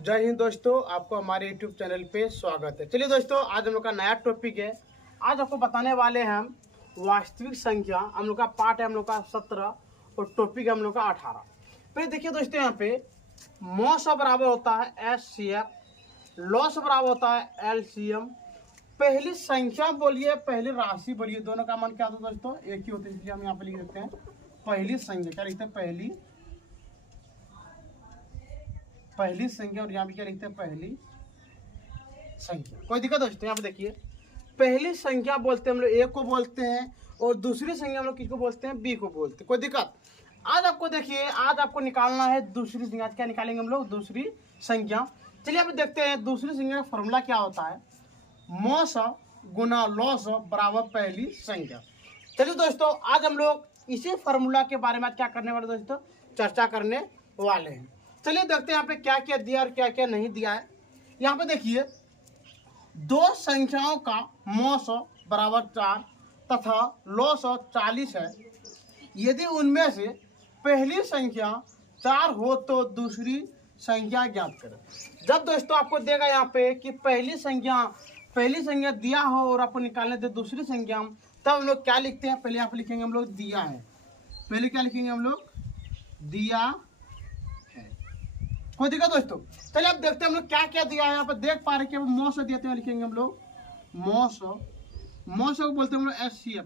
जय हिंद दोस्तों, आपको हमारे YouTube चैनल पे स्वागत है। चलिए दोस्तों, आज हम लोग का नया टॉपिक है। आज आपको बताने वाले हैं हम वास्तविक संख्या। हम लोग का पार्ट है हम लोग का 17 और टॉपिक है हम लोग का 18। फिर देखिए दोस्तों, यहाँ पे मॉस बराबर होता है SCF, लॉस बराबर होता है LCM। पहली संख्या बोलिए, पहली राशि बोलिए, दोनों का मान क्या होता है दोस्तों? एक ही होता है, इसलिए हम यहाँ पे लिख देते हैं पहली संख्या। क्या लिखते हैं? पहली संख्या। और यहाँ पे क्या लिखते हैं? पहली संख्या। कोई दिक्कत दोस्तों? यहाँ पे देखिए, पहली संख्या बोलते हैं हम लोग ए को बोलते हैं, और दूसरी संख्या हम लोग किसको बोलते हैं? बी को बोलते हैं। कोई दिक्कत? आज आपको देखिए, आज आपको निकालना है दूसरी संख्या। क्या निकालेंगे हम लोग? दूसरी संख्या। चलिए अब देखते हैं दूसरी संख्या का फॉर्मूला क्या होता है। मॉस गुना लॉस बराबर पहली संख्या। चलिए दोस्तों, आज हम लोग इसी फॉर्मूला के बारे में क्या करने वाले दोस्तों? चर्चा करने वाले हैं। चलिए देखते हैं यहाँ पे क्या क्या दिया और क्या क्या नहीं दिया है। यहाँ पे देखिए, दो संख्याओं का मॉस बराबर 4 तथा लॉस 40 है। यदि उनमें से पहली संख्या 4 हो तो दूसरी संख्या ज्ञात करें। जब दोस्तों आपको देगा यहाँ पे कि पहली संख्या दिया हो और आपको निकालने दे दूसरी संख्या, तब हम लोग क्या लिखते हैं? पहले यहाँ पे लिखेंगे हम लोग दिया है। पहले क्या लिखेंगे हम लोग? दिया है। कोई दिक्कत दोस्तों? चलिए अब देखते हैं हम लोग क्या क्या दिया है। यहाँ पर देख पा रहे कि मॉस दिया तो लिखेंगे हम लोग मॉस को बोलते हैं हम लोग SCF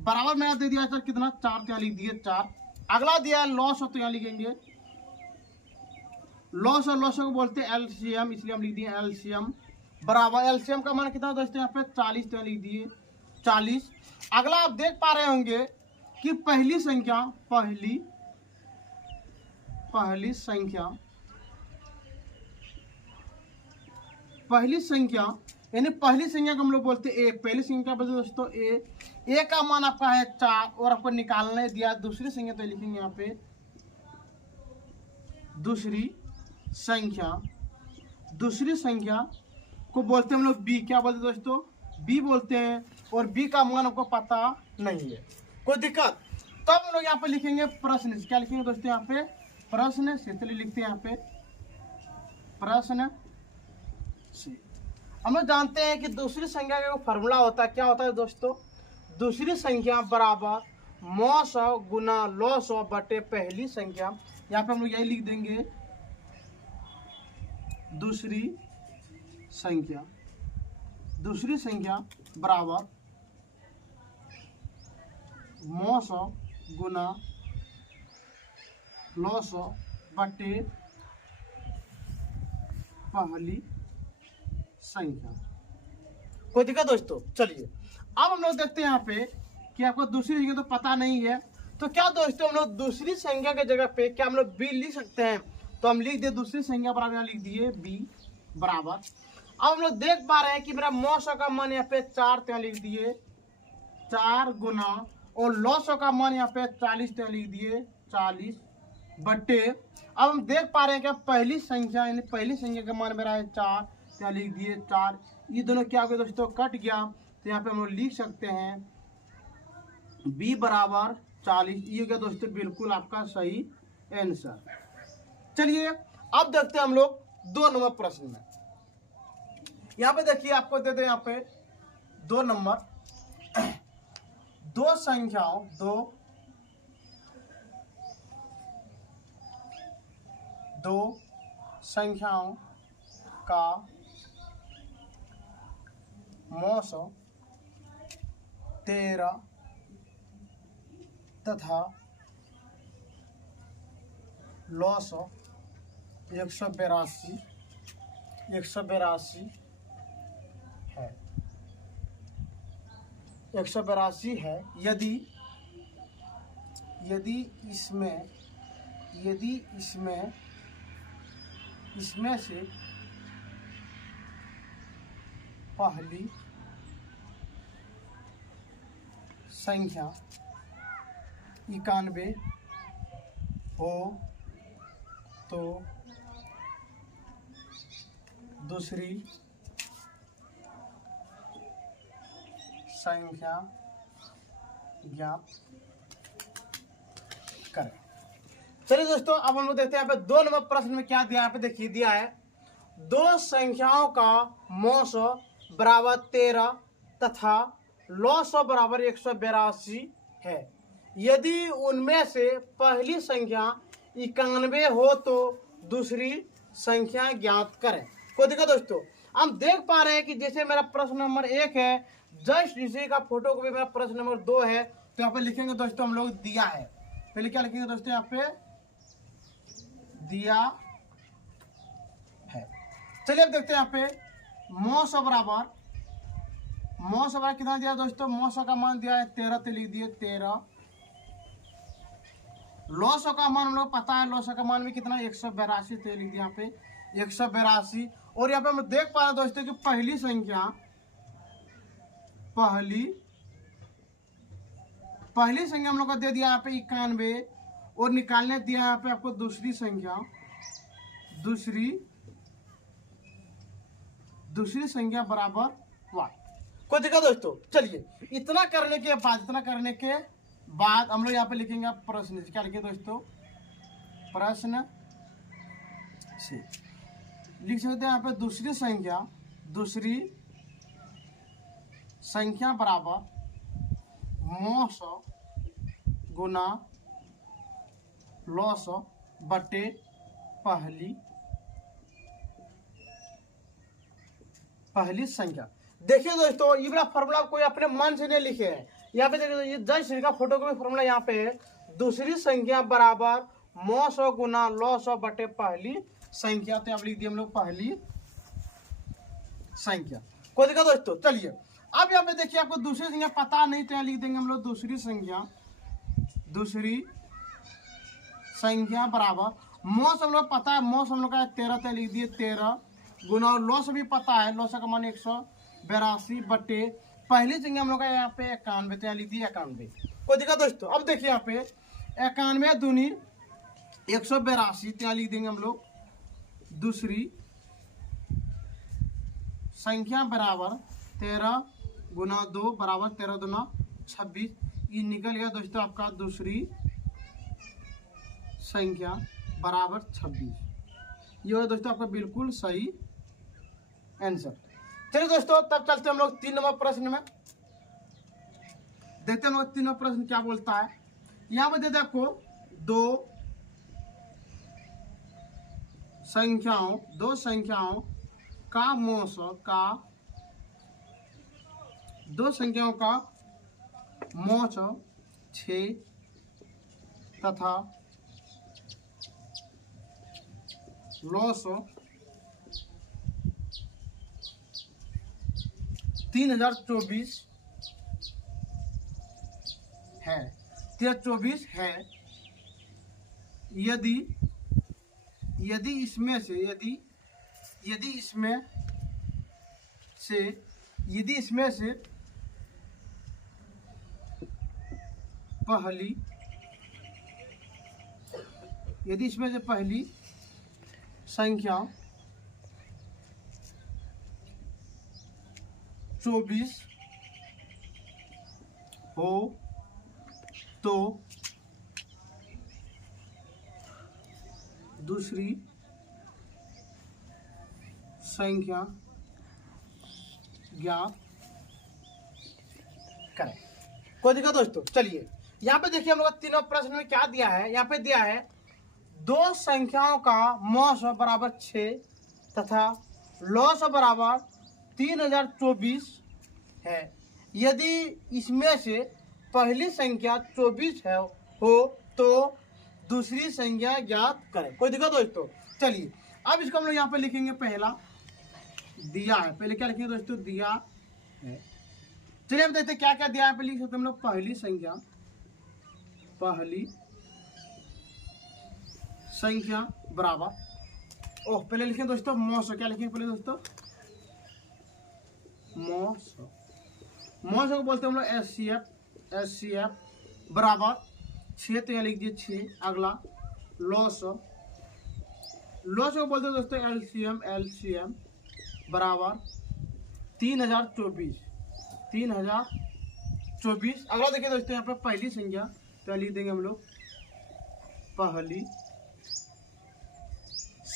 बराबर मैंने दे दिया सर कितना? 4, तो यहाँ लिख दिए 4। अगला दिया है लॉस, तो यहाँ लिखेंगे लॉस, और लॉस को बोलते हैं LCM, इसलिए हम लिख दिए LCM बराबर। LCM का मान कितना दोस्तों? यहाँ पे 40, तो यहाँ लिख दिए 40। अगला आप देख पा रहे होंगे कि पहली संख्या यानी पहली संख्या को हम लोग बोलते हैं ए। पहली संख्या बोलते दोस्तों ए का मान आपका है 4, और आपको निकालने दिया दूसरी संख्या, तो लिखेंगे यहाँ पे दूसरी संख्या को बोलते हैं हम लोग बी। क्या बोलते हैं दोस्तों? बी बोलते हैं, और बी का मान आपको पता नहीं है। कोई दिक्कत? तब हम लोग यहाँ पे लिखेंगे प्रश्न। क्या लिखेंगे दोस्तों? यहाँ पे प्रश्न से। चलिए लिखते हैं यहाँ पे प्रश्न से। हम लोग जानते हैं कि दूसरी संख्या का फॉर्मूला होता है। क्या होता है दोस्तों? दूसरी संख्या बराबर मॉस गुना लॉस बटे पहली संख्या। यहाँ पे हम लोग यही लिख देंगे दूसरी संख्या बराबर मॉस गुना लॉस बटे पहली संख्या। कोई दिक्कत दोस्तों? चलिए अब हम लोग देखते हैं यहाँ पे कि आपको दूसरी संख्या तो पता नहीं है, तो क्या दोस्तों हम लोग दूसरी संख्या के जगह पे क्या हम लोग बी लिख सकते हैं? तो हम लिख दिए दूसरी संख्या बराबर, यहाँ लिख दिए बी बराबर। अब हम लोग देख पा रहे हैं कि मेरा मॉस का मान यहाँ पे 4, तो यहाँ लिख दिए 4 गुना, और लॉस का मान यहाँ पे 40, तो यहाँ लिख दिए 40 बटे। अब हम देख पा रहे हैं कि पहली संख्या यानी पहली संख्या का मान मेरा है 4, तो यहाँ लिख दिए 4। ये दोनों क्या हो गया दोस्तों? कट गया, तो यहाँ पे हम लोग लिख सकते हैं बी बराबर 40। ये हो गया दोस्तों बिल्कुल आपका सही आंसर। चलिए अब देखते हैं हम लोग 2 नंबर प्रश्न में। यहाँ पे देखिए, आपको दे दो यहाँ पे 2 नंबर, दो संख्याओं का मॉस 13 तथा लॉस 182 है। 182 है। यदि इसमें से पहली संख्या 91 हो तो दूसरी संख्या ज्ञात करें। चलिए दोस्तों, अब हम लोग देखते हैं यहाँ पे 2 नंबर प्रश्न में क्या दिया है। यहाँ पे देखिए दिया है 2 संख्याओं का मौस बराबर 13 तथा लॉस बराबर 182 है। यदि उनमें से पहली संख्या 91 हो तो दूसरी संख्या ज्ञात करें। कोई दिक्कत दोस्तों? हम देख पा रहे हैं कि जैसे मेरा प्रश्न नंबर 1 है, जस्ट इसी का फोटो कॉपी मेरा प्रश्न नंबर 2 है, तो यहाँ पे लिखेंगे दोस्तों हम लोग दिया है। पहले क्या लिखेंगे दोस्तों? यहाँ पे दिया है। चलिए अब देखते हैं यहाँ पे मौस बराबर कितना दिया दोस्तों? मौस का मान दिया है 13, तो लिख दिए 13। लॉस का मान हम लोग पता है, लॉस का मान भी कितना 182, तो लिख दिया यहाँ पे 182। और यहाँ पे हम देख पा रहे हैं दोस्तों कि पहली संख्या हम लोग को दे दिया यहाँ पे 91, और निकालने दिया यहाँ पे आपको दूसरी संख्या बराबर 1। कोई दिक्कत दोस्तों? चलिए, इतना करने के बाद हम लोग यहाँ पे लिखेंगे प्रश्न। क्या लिखेंगे दोस्तों? प्रश्न से लिख सकते हैं यहाँ पे दूसरी संख्या बराबर मौस गुना लॉस बटे पहली संख्या। देखिए दोस्तों, ये वाला फॉर्मूला कोई अपने मन से नहीं लिखे हैं। यहाँ पे देखिए, ये जस्ट इसका फोटो का फॉर्मूला यहाँ पे है। दूसरी संख्या बराबर मौस गुना लॉस बटे पहली संख्या, तो यहाँ लिख दिए हम लोग पहली संख्या। कोई दिक्कत दोस्तों? चलिए, अब यहाँ पे देखिए आपको दूसरी संख्या पता नहीं, तो यहाँ लिख देंगे हम लोग दूसरी संख्या बराबर मौस हम लोग पता है, मौस हम लोग का 13, तो लिख दिए 13 गुना, और लॉस भी पता है, लॉस का मान 182 बटे पहली संख्या हम लोग का यहाँ पे 91, तो यहाँ लिख दिए 91। कोई दिक्कत दोस्तों? अब देखिए यहाँ पे 91 दूनी 182, तो यहाँ लिख देंगे हम लोग दूसरी संख्या बराबर 13 गुना 2 बराबर 13 दूना 26। ये निकल गया दोस्तों आपका दूसरी संख्या बराबर 26। ये हो दोस्तों आपका बिल्कुल सही आंसर। चलिए दोस्तों, तब चलते हम लोग 3 नंबर प्रश्न में। देखते हैं हम लोग 3 नंबर प्रश्न क्या बोलता है। यहाँ पे देते आपको दो संख्याओं का मौस का 6 तथा लॉस 3024 है। यदि इसमें से पहली संख्या 24 हो तो दूसरी संख्या ज्ञात करें। कोई दिक्कत दोस्तों? चलिए, यहाँ पे देखिए हम लोग तीनों प्रश्न में क्या दिया है। यहाँ पे दिया है 2 संख्याओं का मौस बराबर 6 तथा लॉस बराबर 3024 है। यदि इसमें से पहली संख्या 24 हो तो दूसरी संख्या ज्ञात करें। कोई दिक्कत दोस्तों? चलिए, अब इसको हम लोग यहाँ पे लिखेंगे। पहला दिया है, पहले क्या लिखेंगे दोस्तों? दिया है। चलिए हम देखते हैं क्या क्या दिया है। पहले लिख सकते हम लोग पहली संख्या बराबर, पहले लिखें दोस्तों मौस। क्या लिखेंगे पहले दोस्तों? मौस को बोलते हैं हम लोग SCF बराबर 6, तो यहाँ लिख दिए 6। अगला लॉस को बोलते हैं दोस्तों LCM बराबर 3024। अगला देखिए दोस्तों यहाँ पे पहली संख्या, तो लिख देंगे हम लोग पहली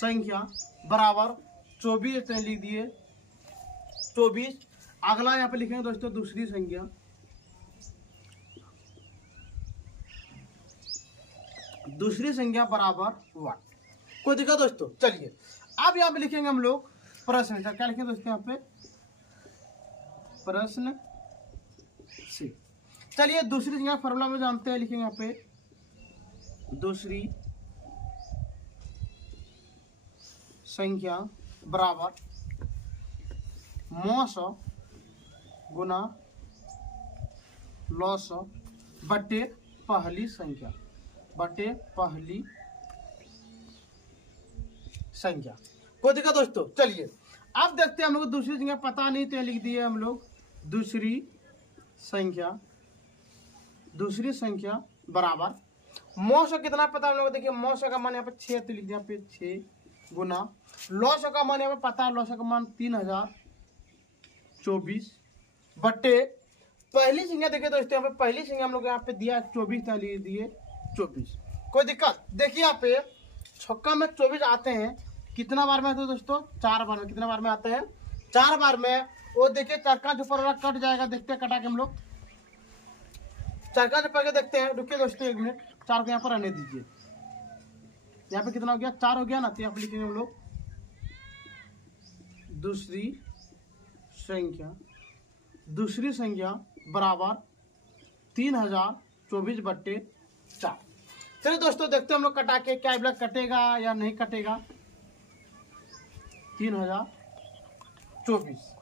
संख्या बराबर 24 तो लिख दिए 24। अगला यहाँ पे लिखेंगे दोस्तों दूसरी संख्या, दूसरी संख्या बराबर 1। कोई दिक्कत दोस्तों? चलिए अब यहाँ पे लिखेंगे हम लोग प्रश्न। क्या लिखेंगे दोस्तों यहाँ पे? प्रश्न से। चलिए दूसरी संख्या फॉर्मूला में जानते हैं, लिखेंगे यहाँ पे दूसरी संख्या बराबर मौस गुना लॉस बटे पहली संख्या, बटे पहली संख्या। कोई दिक्कत दोस्तों? चलिए अब देखते हैं हम लोग दूसरी संख्या पता नहीं तो लिख दिए हम लोग दूसरी संख्या, दूसरी संख्या बराबर मौस कितना पता हम लोग, देखिए मौस का मान यहाँ पे 6 तो लिख दिया पे 6 गुना लॉस का मान यहाँ पे पता है, लॉस का मान 3024 बटे पहली संख्या। देखिए दोस्तों यहाँ पे पहली संख्या हम लोग यहाँ पे दिया 24 तो लिख दिए 24। कोई दिक्कत? देखिए यहाँ पे छक्का में 24 आते हैं, कितना बार में आते हैं दोस्तों? 4 बार में। कितना बार में आते हैं? 4 बार में। और देखिए चरका जो ऊपर वाला कट जाएगा, देखते हैं कटा के हम लोग चरका जो पढ़ के देखते हैं। रुकिए दोस्तों 1 मिनट, 4 को यहाँ पर रहने दीजिए। यहाँ पे कितना हो गया? 4 हो गया ना, तो यहाँ पे लिखेंगे हम लोग दूसरी संख्या, दूसरी संख्या बराबर 3024 बट्टे 4। चलिए दोस्तों देखते हैं हम लोग कटा के क्या ब्लॉक कटेगा या नहीं कटेगा। 3024।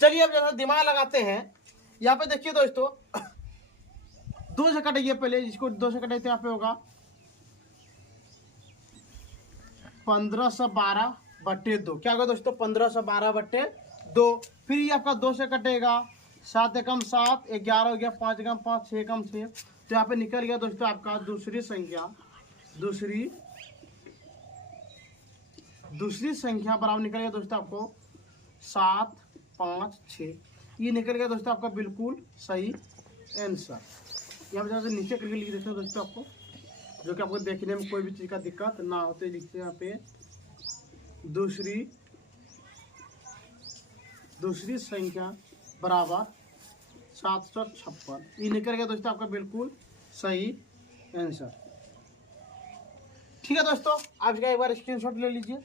चलिए अब जैसा दिमाग लगाते हैं, यहाँ पे देखिए दोस्तों 2 से कटेगी पहले, इसको 2 से कटे तो यहाँ पे होगा 1512 बट्टे 2। क्या होगा दोस्तों? 1512 बट्टे 2। फिर ये आपका 2 से कटेगा, 7 एकम 7, 11 हो गया, 5 एकम 5, 6 एकम 6। तो यहाँ पे निकल गया दोस्तों आपका दूसरी संख्या, दूसरी संख्या बराबर निकल गया दोस्तों आपको 7 5 6। ये निकल गया दोस्तों आपका बिल्कुल सही आंसर। यहाँ पे नीचे करके लिख देते हैं दोस्तों आपको, जो कि आपको देखने में कोई भी चीज़ का दिक्कत ना होते। लिखते हैं यहाँ पे दूसरी संख्या बराबर 756। ये निकल गया दोस्तों आपका बिल्कुल सही आंसर। ठीक है दोस्तों, आप इसका एक बार स्क्रीनशॉट ले लीजिए।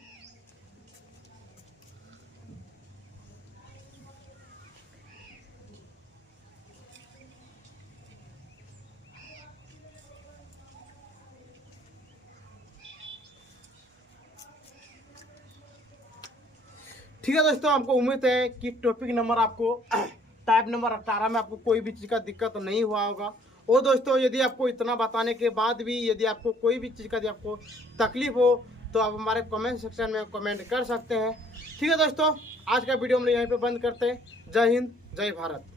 ठीक है दोस्तों, हमको उम्मीद है कि टॉपिक नंबर आपको टाइप नंबर 18 में आपको कोई भी चीज़ का दिक्कत नहीं हुआ होगा। और दोस्तों यदि आपको इतना बताने के बाद भी यदि आपको कोई भी चीज़ का यदि आपको तकलीफ हो तो आप हमारे कमेंट सेक्शन में कमेंट कर सकते हैं। ठीक है दोस्तों, आज का वीडियो हम लोग यहीं पे बंद करते हैं। जय हिंद, जय भारत।